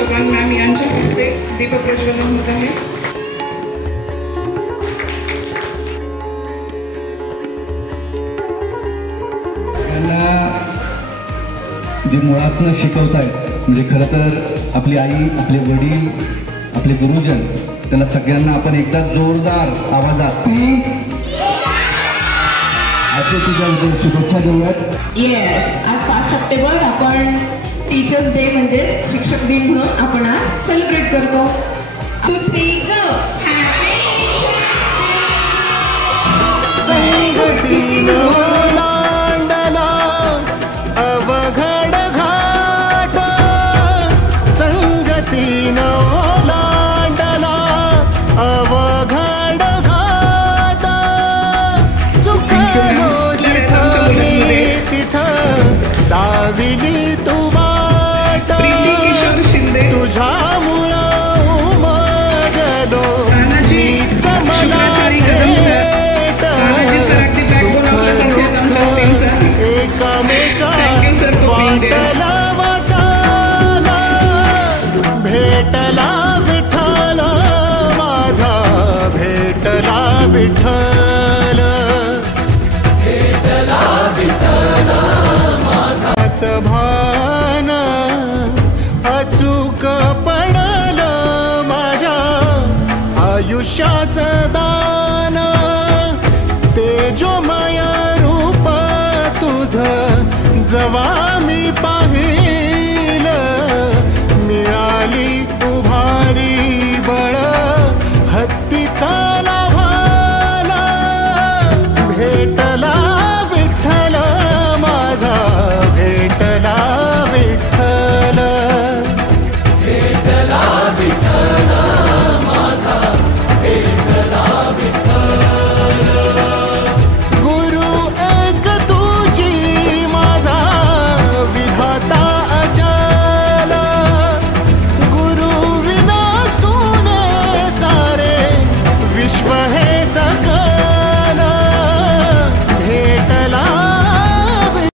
Chavan ma'am यांच्या हस्ते दीपप्रज्वलन होत आहे. जे मुळातनं शिकवतायत म्हणजे खरं तर आपली आई, आपले वडील, आपले गुरुजन, त्याला सगळ्यांना आपण एकदा जोरदार आवाजात असे तुझ्या शुभेच्छा देऊयात. येस, आज 5 सप्टेंबर आपण टीचर्स डे म्हणजेच शिक्षक दिन म्हणून आपण आज सेलिब्रेट करतो. 2, 3 गो. भान अचूक पडलं माझ्या आयुष्याचं